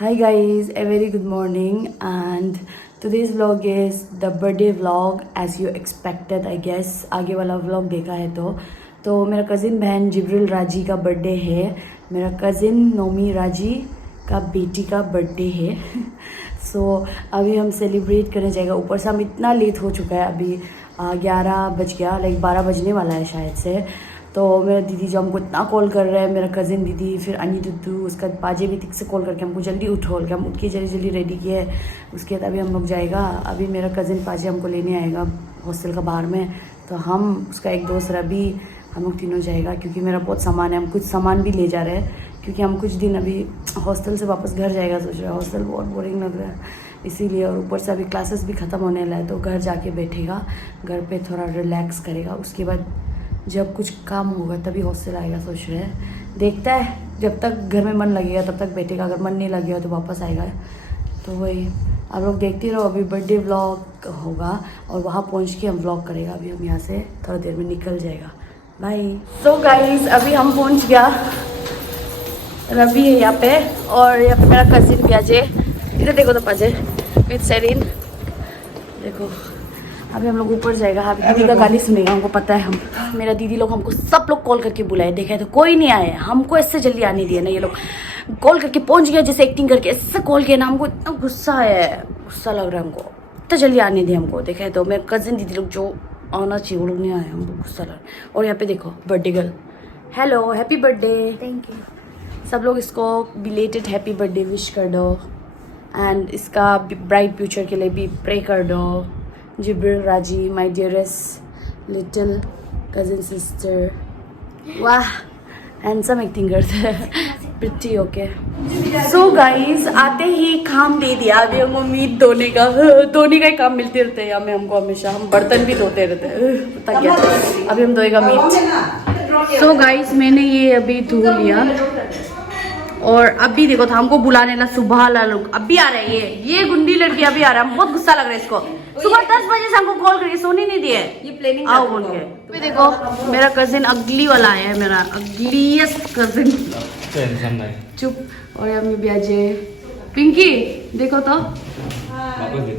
Hi guys, a very good morning and today's vlog is the birthday vlog as you expected I guess. आगे वाला vlog देखा है तो मेरा cousin बहन जिब्रिल राजी का बर्थडे है। मेरा कज़िन नोमी राजी का बेटी का बर्थडे है। अभी हम सेलिब्रेट करने जाएगा। ऊपर से हम इतना लेट हो चुका है, अभी 11 बज गया, लाइक 12 बजने वाला है शायद से। तो मेरा दीदी जो हमको इतना कॉल कर रहा है, मेरा कज़िन दीदी, फिर अनी दुद्दू, उसका पाजे भी तिक से कॉल करके हमको जल्दी उठो, हम उठ के जल्दी जल्दी रेडी किए। उसके बाद अभी हम लोग जाएगा। अभी मेरा कज़िन पाजे हमको लेने आएगा हॉस्टल का बाहर में। तो हम उसका एक दोस्त रवि, हम लोग तीनों जाएगा क्योंकि मेरा बहुत सामान है। हम कुछ सामान भी ले जा रहे हैं क्योंकि हम कुछ दिन अभी हॉस्टल से वापस घर जाएगा सोच रहे हैं। हॉस्टल बहुत बोरिंग लग रहा है इसीलिए, और ऊपर से अभी क्लासेस भी ख़त्म होने वाला है तो घर जाके बैठेगा, घर पे थोड़ा रिलैक्स करेगा। उसके बाद जब कुछ काम होगा तभी हॉस्टल आएगा सोच रहे हैं। देखता है, जब तक घर में मन लगेगा तब तक बैठेगा, अगर मन नहीं लगेगा तो वापस आएगा। तो वही आप लोग देखते रहो। अभी बर्थडे व्लॉग होगा और वहाँ पहुँच के हम व्लॉग करेगा। अभी हम यहाँ से थोड़ा देर में निकल जाएगा। बाय। सो गाइस, अभी हम पहुँच गया। रवि है यहाँ पे और यहाँ पे मेरा कजिन प्याजे, इधर देखो तो पाजे विथ सेरिन, देखो। अभी हम लोग ऊपर जाएगा। अभी दीदी का गाली सुनेगा, हमको पता है। हम मेरा दीदी लोग हमको सब लोग कॉल करके बुलाए, देखा है तो कोई नहीं आए। हमको इससे जल्दी आने दिया ना, ये लोग कॉल करके पहुंच गया जैसे एक्टिंग करके, इससे कॉल किया ना। हमको इतना गुस्सा है, गुस्सा लग रहा है हमको, इतना जल्दी आने दिया हमको। देखा है तो मेरे कजिन दीदी लोग जो आना चाहिए वो लोग नहीं आए, हमको गुस्सा लग रहा है। और यहाँ पे देखो birthday girl, hello happy birthday. Thank you. सब लोग इसको बिलेटेड हैप्पी बर्थडे विश कर दो एंड इसका ब्राइट फ्यूचर के लिए भी प्रे कर दो। जिब्रिल राजी, my dearest little cousin sister, वाह हैंडसम एक्टिंग करते हैं, प्रिटी ओके। सो गाइस, आते ही काम दे दिया। अभी हमको मीट धोने का ही काम मिलते रहते हैं हमें, हमको हमेशा। हम बर्तन भी धोते रहते हैं, पता क्या। अभी हम धोएगा मीट। सो गाइस, मैंने ये अभी धो लिया और अभी देखो था हमको बुलाने ना, सुबह ला लोग अभी आ रहे हैं। ये गुंडी लड़की अभी आ रहा है, बहुत गुस्सा लग रहा है इसको। सुबह 10 बजे से हमको कॉल करके सोने नहीं दिए, ये प्लानिंग आओ बोल के। अभी देखो मेरा कजिन अगली वाला आया है, मेरा अगलीस्ट कजिन। चुप। और यहाँ में ब्याजे पिंकी, देखो तो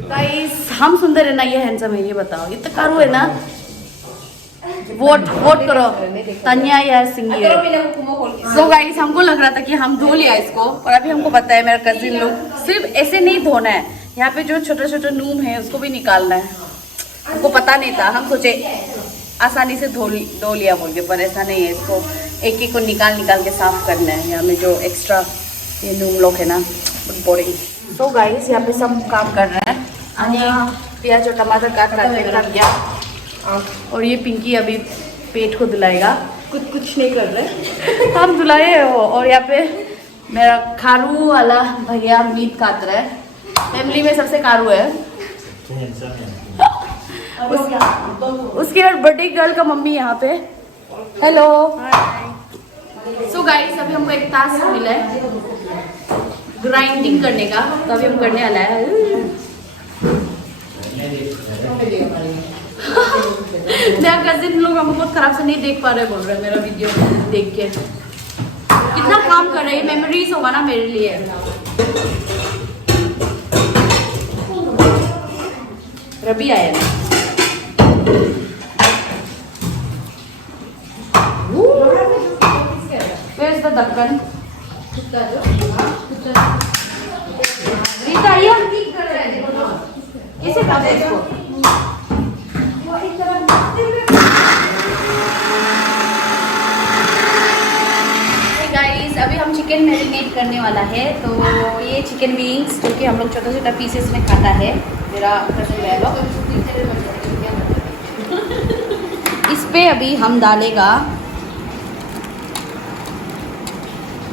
गाइस, हम सुंदर है ना ये हैंडसम है, ये बताओ। ये तो कारू है ना, वोट करो तन्या या सिंगी। सो गाइस, हमको लग रहा था कि हम धो लिया इसको, और अभी हमको पता है मेरा कजिन लोग सिर्फ ऐसे नहीं धोना है, यहाँ पे जो छोटा छोटा नूम है उसको भी निकालना है। हमको पता नहीं था, हम सोचे आसानी से धो लिया बोल के, पर ऐसा नहीं है। इसको एक एक को निकाल के साफ करना है। यहाँ में जो एक्स्ट्रा ये नूम लोग है ना, बहुत बोरिंग। सो गाइस, यहाँ पे सब काम कर रहे हैं। प्याज और टमाटर काट के रख गया, और ये पिंकी अभी पेट को धुलाएगा। कुछ नहीं कर रहे हम धुलाए हो। और यहाँ पे मेरा खारू वाला भैया मीट काट रहा है, फैमिली में सबसे खारू है। उसके बाद बर्थडे गर्ल का मम्मी यहाँ पे, हेलो। सो गाइस, अभी हमको एक टास्क मिला है ग्राइंडिंग करने का, तो अभी हम करने वाला है। मेरा कजिन लोग हमको बहुत खराब से नहीं देख पा रहे, बोल रहे मेरा वीडियो देख के। कितना काम कर रहे हैं, मेमोरीज होगा ना मेरे लिए। रवि आया ना, where's the ढक्कन? रीता आइए, कैसे काम है इसको? अभी हम चिकन मैरिनेट करने वाला है। तो ये चिकन विंग्स जो कि हम लोग छोटा छोटा पीसेस में खाता है, मेरा इस पे अभी हम डालेगा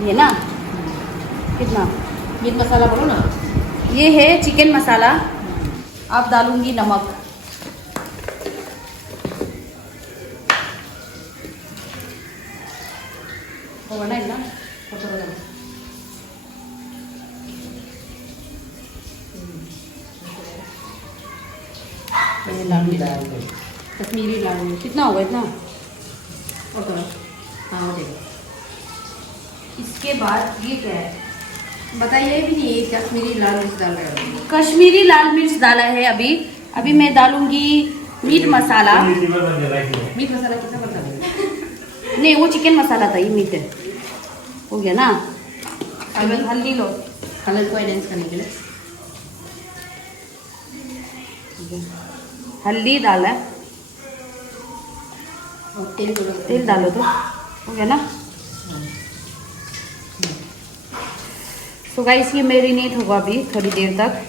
ये ना, कितना मीट मसाला बोलो ना, ये है चिकन मसाला। आप डालूंगी नमक, होगा ना इतना कश्मीरी लाल कितना होगा इतना, और हाँ हो जाएगा। इसके बाद ये क्या है, बताइए भी नहीं, कश्मीरी लाल मिर्च डाल रहे हो? कश्मीरी लाल मिर्च डाला है अभी। अभी मैं डालूंगी मीट मसाला। मीट मसाला कितना पड़ता है? नहीं, वो चिकन मसाला था, ये मीट है। हो गया ना। अभी हल्दी लो, कलर को एनहेंस करने के लिए। हल्दी डाला है और तेल डालो तो हो गया ना। तो गाइस ये मैरिनेट होगा अभी थोड़ी देर तक।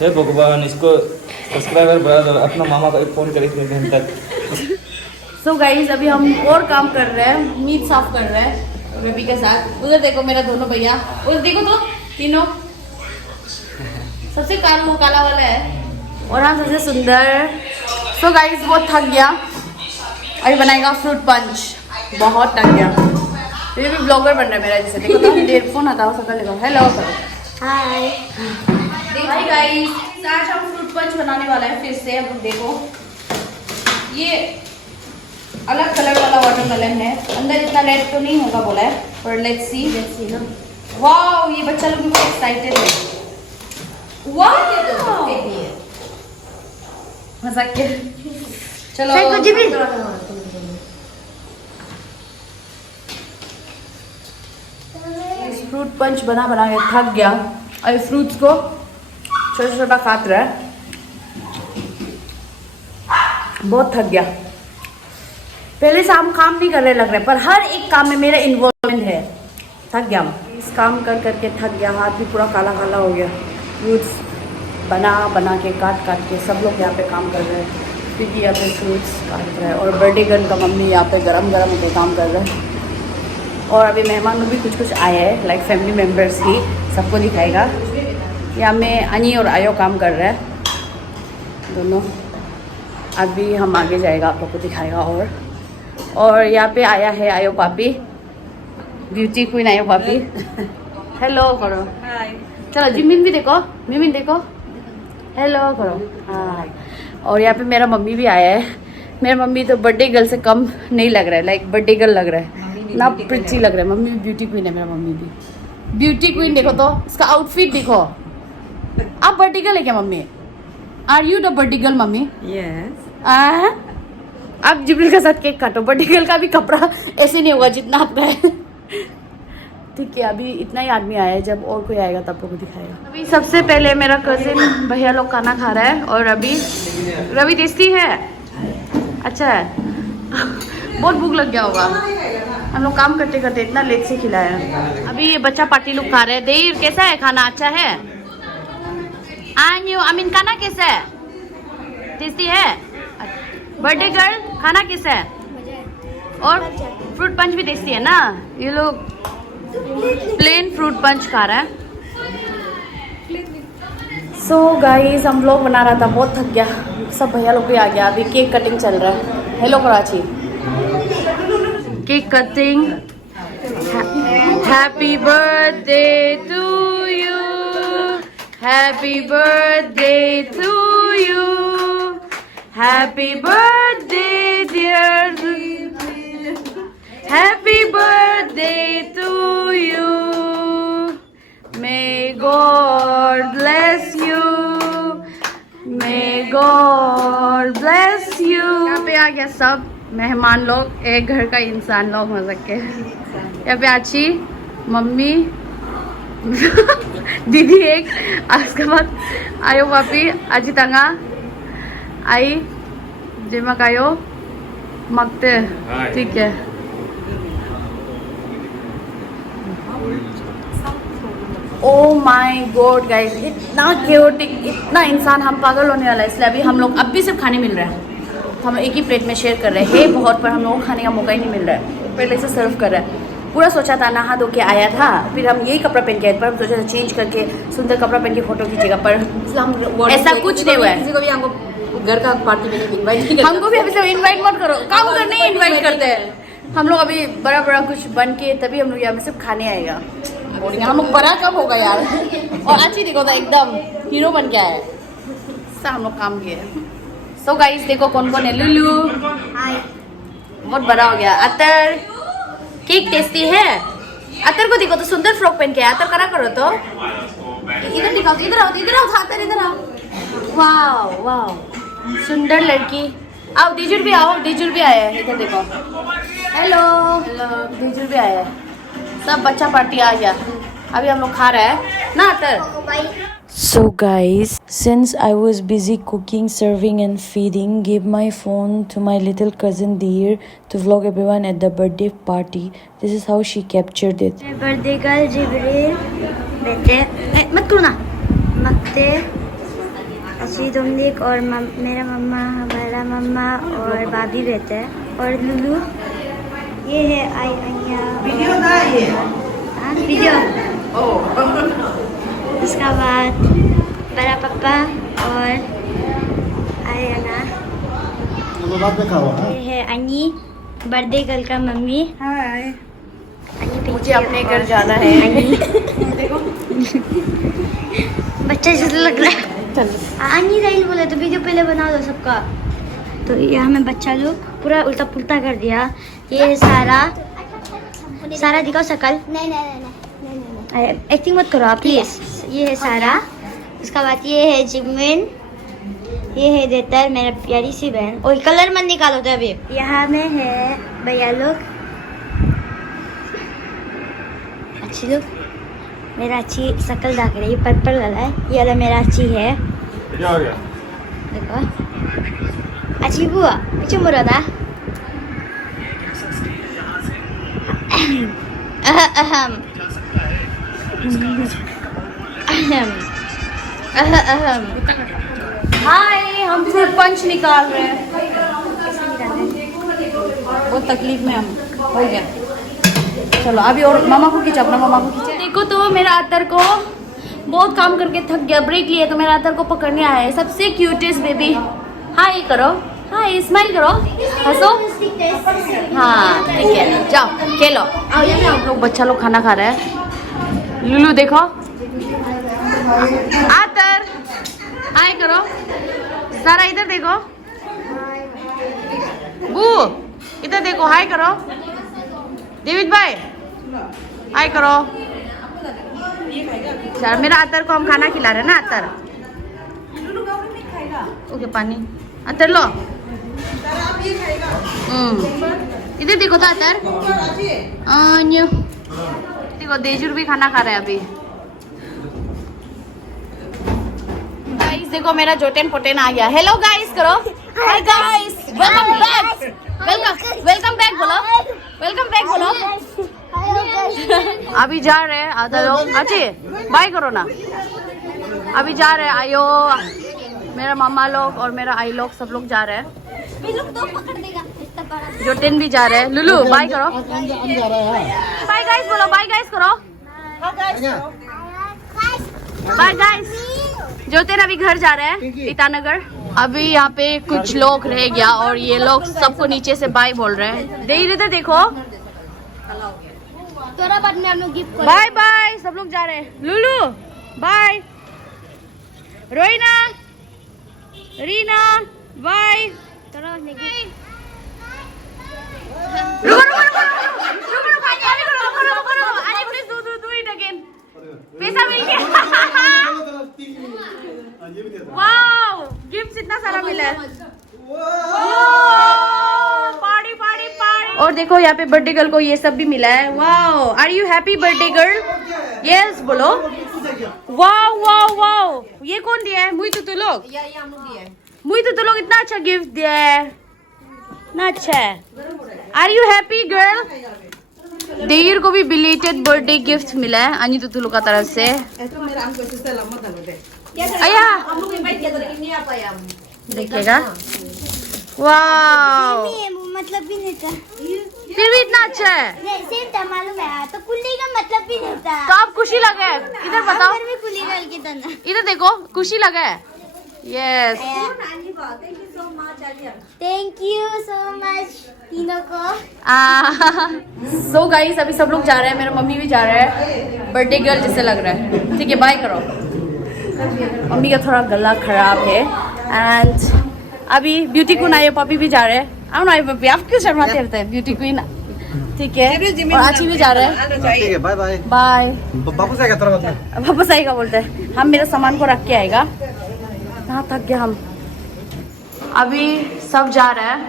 हे भगवान, इसको सब्सक्राइबर बढ़ा दो, अपना मामा को एक फोन करे इतने दिन तक। सो गाइस अभी हम और काम कर रहे हैं, मीट साफ कर रहे हैं रवि के साथ। उधर देखो मेरा दोनों भैया, उधर देखो तो तीनों। सबसे काला वाला है और हाँ सबसे सुंदर। सो गाइस बहुत थक गया, अभी बनाएगा फ्रूट पंच। बहुत थक गया, ये भी ब्लॉगर बन रहा है मेरा जैसे। देखो तो हेडफोन आता हो सकल, देखो हेलो हाय हाय गाइस। आज हम फ्रूट पंच बनाने वाला है फिर से। अब देखो ये अलग कलर वाला वाटरमेलन है, अंदर इतना रेड तो नहीं होगा बोला है, पर लेट्स सी ना। वाओ, ये बच्चा लोग भी बहुत एक्साइटेड है। वाओ मजाक के। चलो फ्रूट पंच बना के थक गया। अभी फ्रूट्स को छोटा छोटा काट रहा है, बहुत थक गया। पहले से हम काम नहीं कर रहे लग रहे, पर हर एक काम में मेरा इन्वॉल्वमेंट है। थक गया, इस काम कर करके थक गया, हाथ भी पूरा काला काला हो गया। फ्रूट्स बना के काट के सब लोग यहाँ पे काम कर रहे हैं। क्योंकि यहाँ पे फ्रूट्स काट रहा है और बर्थडे गर्ल का मम्मी यहाँ पे गरम होकर काम कर रहा है। और अभी मेहमान लोग भी कुछ आए हैं, लाइक फैमिली मेम्बर्स ही, सबको दिखाएगा। यहाँ में अनी और आयो काम कर रहा है दोनों। अभी हम आगे जाएगा, आप लोग को दिखाएगा। और यहाँ पे आया है आयो पापी, ब्यूटी क्वीन आयो पापी। हेलो करो, चलो जिमिन भी देखो, मिमिन देखो, हेलो करो हाय। और यहाँ पे मेरा मम्मी भी आया है। मेरा मम्मी तो बर्थडे गर्ल से कम नहीं लग रहा है, लाइक बर्थडे गर्ल लग रहा है ना, प्रिटी लग रहा है। मम्मी भी ब्यूटी क्वीन है, मेरा मम्मी भी ब्यूटी क्वीन। देखो तो इसका आउटफिट देखो। आप बर्थडे गर्ल है क्या mummy? Are you the birthday girl mummy? Yes. आप जिब्रिल के साथ केक काटो। बर्थडे गर्ल का भी कपड़ा ऐसे नहीं होगा जितना आपका है। ठीक है, अभी इतना ही आदमी आया है, जब और कोई आएगा तब लोग दिखाएगा। अभी सबसे पहले मेरा कजिन भैया लोग खाना खा रहा है। और अभी रवि टेस्टी है, अच्छा है। बहुत भूख लग गया होगा, हम लोग काम करते करते इतना लेट से खिलाया। अभी ये बच्चा पार्टी लोग खा रहे हैं। देर कैसा है खाना? अच्छा है। अमीन खाना कैसा है? टेस्टी है। बर्थडे गर्ल खाना कैसा है? और फ्रूट पंच भी टेस्टी है ना। ये लोग प्लेन फ्रूट पंच खा रहा है। सो गाइस हम लोग बना रहा था, बहुत थक गया। सब भैया लोग भी आ गया, अभी केक कटिंग चल रहा है। Hello Karachi, cake cutting. Happy birthday to you, happy birthday to you, happy birthday dear, happy birthday to you, may God bless you, may God bless you. यहाँ पे आ गया सब मेहमान लोग, एक घर का इंसान लोग मजाक के। यहाँ पे आची, मम्मी, दीदी एक, उसके बाद आयो पापी, आजी तंगा आई, जेमक आयो मगते। ठीक है, ओ माय गॉड गाइस, इतना क्योटिक, इतना इंसान, हम पागल होने वाला है। इसलिए अभी हम लोग अब भी सिर्फ खाने मिल रहा है, हम एक ही प्लेट में शेयर कर रहे हैं बहुत, पर हम लोगों को खाने का मौका ही नहीं मिल रहा है। पहले से सर्व कर रहा है। पूरा सोचा था नहा धो के आया था, फिर हम यही कपड़ा पहन के आए, पर हम सोचा था चेंज करके सुंदर कपड़ा पहन के फोटो खींचेगा, पर ऐसा कुछ नहीं हुआ है। किसी को भी हमको घर का पार्टी में इनवाइट नहीं, हमको भी अभी सब इन्वाइट मत करो, काम करने ही इन्वाइट करते हैं हम लोग। अभी बड़ा बड़ा कुछ बन के तभी हम लोग यहाँ पे सिर्फ खाने आएगा। हम लोग बड़ा कब होगा यार। और अच्छी देखो था, एकदम हीरो बन के आया। सब हम लोग काम किए। सो गाइस देखो कौन कौन है। लुलू बहुत बड़ा हो गया। अतर केक टेस्टी है, अतर को देखो तो सुंदर फ्रॉक पहन के अतर करा करो तो इधर दिखाओ इधर आओ अतर इधर आओ वाओ वाओ सुंदर लड़की आओ दीजुर भी आओ दीजुर भी आया है इधर देखो हेलो दीजुर भी आया है सब बच्चा पार्टी आ गया अभी हम लोग खा रहे हैं ना अतर So guys, since I was busy cooking, serving and feeding, gave my phone to my little cousin Deer to vlog everyone at the birthday party. This is how she captured it. birthday girl Jibril, बेटे मत करो ना मक्ते अच्छी दोमलिक और मेरा मम्मा हमारा मम्मा और भाभी बेटे और लुलू ये है आइया वीडियो ना ये वीडियो उसका बाद बड़ा पापा और आयना ये है अन्नी बर्थडे गर्ल का मम्मी मुझे अपने घर जाना है बच्चा जैसे लग रहा है अन्नी राइल बोले तो वीडियो पहले बना दो सबका तो यहाँ में बच्चा लोग पूरा उल्टा पुल्टा कर दिया ये सारा दिखाओ शकल नहीं एक्टिंग मत करो आप प्लीज ये है सारा उसका बाद ये है जिमिन ये है देतर मेरा प्यारी सी बहन और कलर मत निकालो तो अभी यहाँ में है भैया लोग अच्छी लोग मेरा अच्छी शकल दाग रही है पर्पल वाला है ये वाला मेरा अच्छी है देखो अच्छी बुआ पीछे मुड़ा था अहम हाय हम फिर पंच निकाल रहे हैं बहुत तकलीफ में हम हो गया चलो अभी और मामा को खींचा अपना मामा को खींचा देखो तो मेरा अतर को बहुत काम करके थक गया ब्रेक लिया तो मेरा अतर को पकड़ने आया है सबसे क्यूटेस्ट बेबी हाय करो हाय स्माइल करो हंसो हाँ ठीक है जाओ खेलो आओ यहाँ हम लोग बच्चा लोग खाना खा रहे हैं लुलू देखो आतर हाय करो सारा इधर देखो बू इधर देखो हाय करो देवित भाई हाय करो सर मेरा अतर को हम खाना खिला रहे हैं ना अतर ओके पानी अतर लो इधर देखो तो अतर देखो देजुर भी खाना खा रहे हैं अभी गाइस देखो मेरा जोटेन पोटेन आ गया हेलो गाइस करो हाय गाइस वेलकम बैक बोलो अभी जा रहे हैं आधा लोग अच्छे बाय करो ना अभी जा रहे हैं आयो मेरा मामा लोग और मेरा आई लोग सब लोग जा रहे हैं जोटेन भी जा रहे हैं लुलू बाय करो बाय गाइस बोलो बाय गाइस करो बाय गाइस जोतेन अभी घर जा रहे हैं ईटानगर अभी यहाँ पे कुछ लोग रह गया और ये लोग सबको नीचे से बाय बोल रहे हैं इधर देखो तोरा बाद में हम लोग गिफ्ट बाय बाय सब लोग जा रहे हैं लुलू बाय रोइना रीना बाय तोरा बाद में गिफ्ट पैसा मिल गया वाओ गिफ्ट इतना सारा मिला है पार्टी पार्टी पार्टी और देखो यहाँ पे बर्थडे गर्ल को ये सब भी मिला है wow are you happy birthday girl yes बोलो वाओ वाओ वाओ ये कौन दिया है मुई तो लोग इतना अच्छा गिफ्ट दिया है इतना अच्छा है are you happy girl there को भी बिलेटेड बर्थडे गिफ्ट मिला है अनी तुतुलू का तरफ से अया देखिएगा वाओ मतलब भी नहीं था फिर भी इतना अच्छा है सेम था मालूम है तो कुल्ली का मतलब भी नहीं था तो आप खुशी लगे इधर बताओ भी कुल्ली गर्ल की तरह इधर देखो खुशी लगे yes thank you so much तीनों को सो गाइस अभी सब लोग जा रहे हैं मेरा मम्मी भी जा रहा है बर्थडे गर्ल जैसे लग रहा है ठीक है बाय करो मम्मी का थोड़ा गला खराब है एंड अभी ब्यूटी क्वीन आई है पापी भी जा रहे हैं आओ ना पपी आप क्यों शर्माते रहते हैं ब्यूटी क्वीन ठीक है, और आची भी जा रहे हैं। ठीक है, बाय बाय। बाय। वापस आएगा थोड़ा बहुत। वापस आएगा बोलते हैं। हम मेरा सामान को रख के आएगा। कहाँ थक गया हम। अभी सब जा रहे हैं,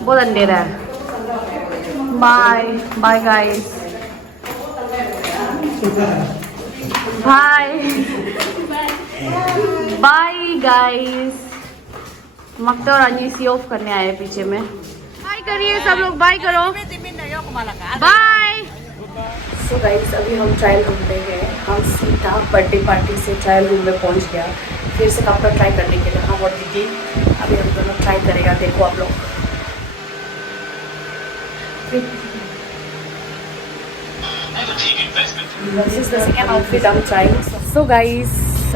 बहुत अंधेरा है। Bye bye guys, bye bye guys. मक्ता और अनी सी ऑफ करने आए पीछे में। बाय करिए सब लोग, बाय करो, बाय। सो गाइस, अभी हम ट्रायल रूम में गए। हम सीधा बर्थडे पार्टी से ट्रायल रूम में पहुंच गया, फिर से कपड़ा ट्राई करने के लिए। हाँ और दीदी अभी हम दोनों ट्राई करेगा, देखो आप लोग। This is the second outfit I am trying. So guys,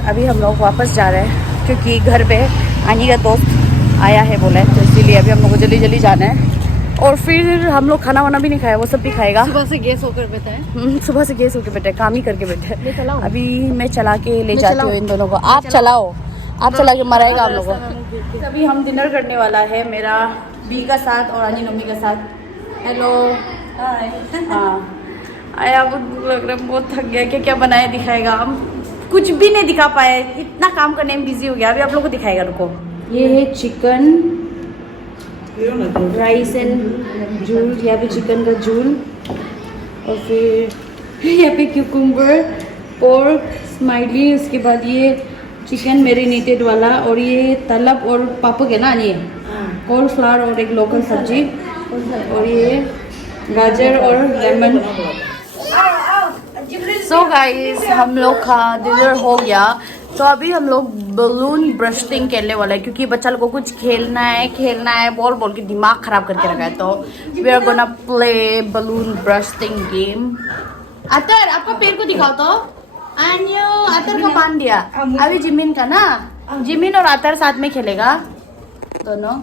अभी हम लोग वापस जा रहे हैं क्योंकि घर पे आनी का दोस्त आया है बोला है, तो इसीलिए अभी हम लोग को जल्दी जल्दी जाना है। और फिर हम लोग खाना वाना भी नहीं खाया, वो सब भी खाएगा। सुबह से गैस होकर बैठा है। सुबह से गैस होकर बैठे, काम ही करके बैठे। अभी मैं चला के ले जाती हूँ इन दोनों को। आप चलाओ, आप चला के मराएगा हम लोगों को। अभी हम डिनर करने वाला है, मेरा बी का साथ और अनी मम्मी का साथ। हेलो, हाय। हाँ आया, बहुत भूख लग रहा है, बहुत थक गया। क्या क्या बनाया दिखाएगा। हम कुछ भी नहीं दिखा पाए, इतना काम करने में बिजी हो गया। अभी आप लोग को दिखाएगा, रुको। ये है चिकन राइस एंड जूल, यहाँ पे चिकन का जूल, और फिर यहाँ पे क्यूकम्बर, पोर्क, स्माइली, उसके बाद ये चिकन मैरिनेटेड वाला, और ये तलब और पापक है ना, ये कॉर्नफ्लावर और एक लोकल सब्जी, और ये गाजर और लेमन। सो गाइस, हम लोग का डिनर हो गया। तो अभी हम लोग बलून ब्रस्टिंग खेलने वाला है क्योंकि बच्चा लोग को कुछ खेलना है बोल बोल के दिमाग खराब करके रखा है। तो we are gonna play balloon bursting game. अतर, आपका पैर को दिखाओ तो। अन्यो, अतर को बांध दिया। अभी जिमिन का ना, जिमिन और अतर साथ में खेलेगा दोनों।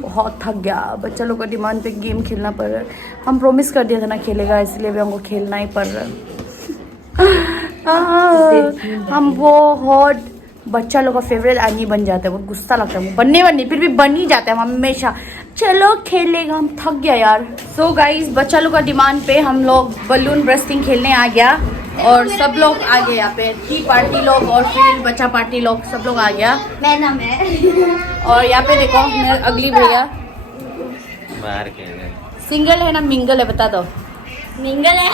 बहुत थक गया, बच्चा लोग का डिमांड पे गेम खेलना पड़ रहा है। हम प्रॉमिस कर दिया था ना खेलेगा, इसलिए भी हमको खेलना ही पड़ रहा है। हम बहुत बच्चा लोग का फेवरेट आदमी बन जाते हैं, बहुत गुस्सा लगता है। बनने फिर भी बन ही जाते हैं हम हमेशा। चलो खेलेगा, हम थक गया यार। सो गाइस, बच्चा लोग का डिमांड पे हम लोग बलून ब्रस्टिंग खेलने आ गया, और सब लोग आ गए यहाँ पे। टी पार्टी लोग और फिर बच्चा पार्टी लोग, सब लोग आ गया। मैं ना मैं और यहाँ पे देखो मेरा अगली भैया बाहर खेल रहे हैं। सिंगल है ना मिंगल है, बता दो। मिंगल है,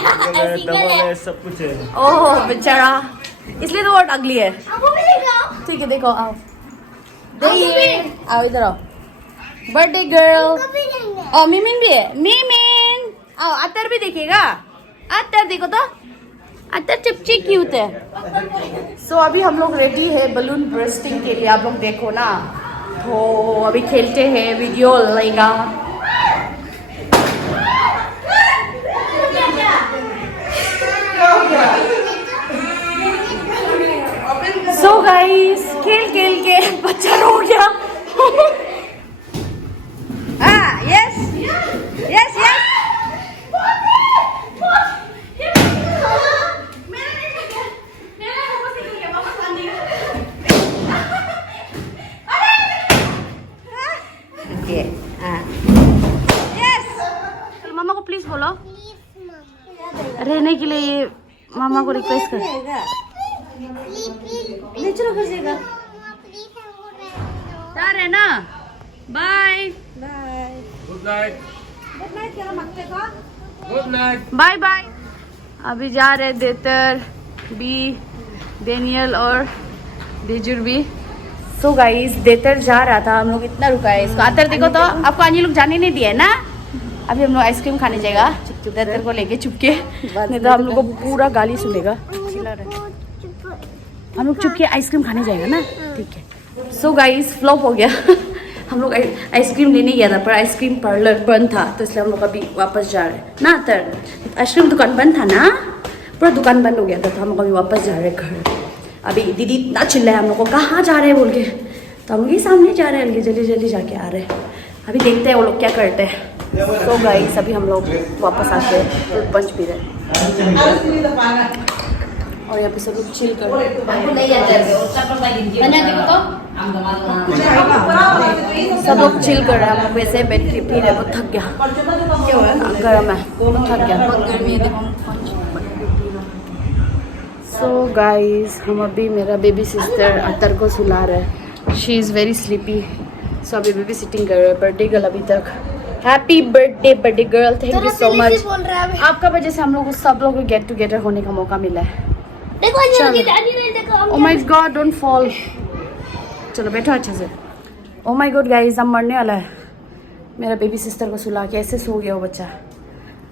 सिंगल है। सब कुछ है। ओह बेचारा, इसलिए तो वर्ड अगली है। आपको भी दिखाओ। ठीक है, देखो आओ, आओ इधर आओ। बर्थडे गर्ल, ओ मिमिन भी है। मिमिन आओ, अतर भी देखेगा। अतर देखो तो, अतर चिपची क्यूट है। सो अभी हम लोग रेडी है बलून ब्रस्टिंग के लिए, आप लोग देखो ना। तो अभी खेलते हैं, वीडियो लेगा। सो गाइस, खेल खेल के बच्चा रो गया। हाँ, यस यस यस। मामा को प्लीज बोलो रहने के लिए। ये मामा को रिक्वेस्ट कर। जा रहे ना, bye good night, good night, bye bye. अभी जा रहे देतर बी, डेनियल और देजुर भी। सो गाइस, देतर जा रहा था, हम लोग इतना रुका है इसको। आतर देखो तो, आपको अन्य लोग जाने नहीं दिया ना। अभी हम लोग आइसक्रीम खाने जाएगा देतर को लेके चुपके, नहीं तो हम लोग को पूरा गाली सुनेगा। चिल्ला रहे, हम लोग चुपके आइसक्रीम खाने जाएगा ना, ठीक है। सो गाइस, फ्लॉप हो गया। हम लोग आइसक्रीम लेने गया था पर आइसक्रीम पार्लर बंद था, तो इसलिए हम लोग अभी वापस जा रहे हैं ना। तर आइसक्रीम दुकान बंद था ना, पूरा दुकान बंद हो गया था, तो हम लोग अभी वापस जा रहे हैं घर। अभी दीदी इतना चिल्ला है हम लोग को, कहाँ जा रहे हैं बोल के, तो हम लोग ही सामने जा रहे हैं, जल्दी जल्दी जाके आ रहे हैं। अभी देखते हैं वो लोग क्या करते हैं। तो गाइस, अभी हम लोग वापस आके फ्रूट पंच पी रहे हैं। और यहाँ पे सब लोग चिल कर रहे हैं। Aku na iya dari ucap lagi di Banyak gitu toh? सब लोग चिल कर रहे हैं। हम वैसे बैठ के पी रहे, बहुत थक गया। क्यों है? गर्म है, बहुत थक गया, बहुत गर्मी है। देखो सो गाइस, हम अभी मेरा बेबी सिस्टर अतर को सुला रहे हैं। शी इज़ वेरी स्लीपी, सो अभी बेबी सिटिंग कर रहे हैं। बर्थडे गर्ल अभी तक। Happy birthday girl, thank you so much. बोल रहा है आपका वजह से हम लोग को सब लोग को गेट टुगेदर होने का मौका मिला है। देखो देखो oh my God, don't fall. चलो बैठो अच्छे से। ओ माय गॉड गाइस, हम मरने वाला है। मेरा बेबी सिस्टर को सुला के ऐसे सो गया वो बच्चा।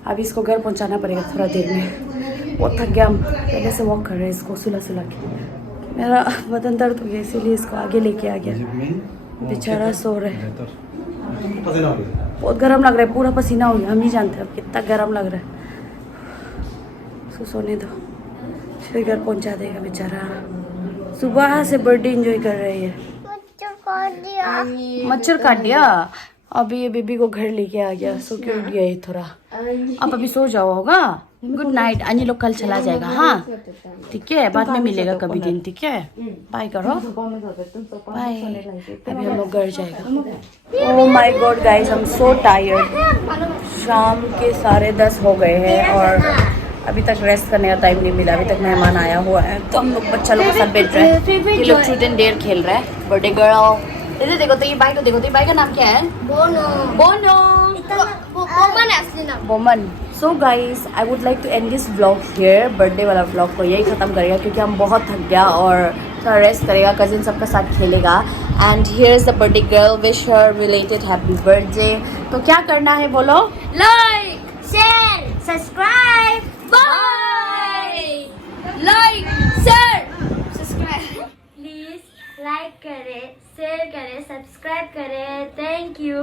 अभी इसको घर पहुंचाना पड़ेगा थोड़ा देर में। बहुत थक गया, हम पहले से वॉक कर रहे हैं इसको सुला सुला के। मेरा बदन दर्द हो गया, इसीलिए इसको आगे लेके आ गया। बेचारा सो रहा है। बहुत गर्म लग रहा है, पूरा पसीना हो गया। हम ही जानते हैं अब कितना गर्म लग रहा है। सो सोने दो, फिर घर पहुंचा देगा बेचारा। सुबह से बर्थडे एंजॉय कर रही है। मच्छर काट दिया। अभी ये बेबी को घर लेके आ गया, सो क्यों गया ये थोड़ा। आप अभी सो जाओ, होगा। Good night. अन्य लोग कल चला जाएगा। हाँ ठीक है, बाद में मिलेगा कभी दिन, ठीक है। बाय करो, बाय। अभी हम लोग घर जाएगा। Oh my God guys, I am so tired. शाम के 10:30 हो गए हैं और अभी तक रेस्ट करने का टाइम नहीं मिला। अभी तक मेहमान आया हुआ है, तो हम लोग बच्चा लोग के साथ बैठ रहे हैं। ये लोग ट्रूथ एंड डेयर खेल रहा है। बर्थडे गर्ल इधर देखो, तो ये बाई को देखो, तो ये बाई का नाम क्या है? बोनो बोनो। बोमन है असली नाम। वोमन। So guys, I would like to end this vlog here. Birthday वाला व्लॉग को यही ख़त्म करेगा क्योंकि हम बहुत थक गया और थोड़ा रेस्ट करेगा। कजिन सबका साथ खेलेगा। And here is the birthday girl, wish her related happy birthday. तो क्या करना है बोलो? Like share subscribe bye. Like share subscribe, please like करें, शेयर करें, सब्सक्राइब करें। Thank you.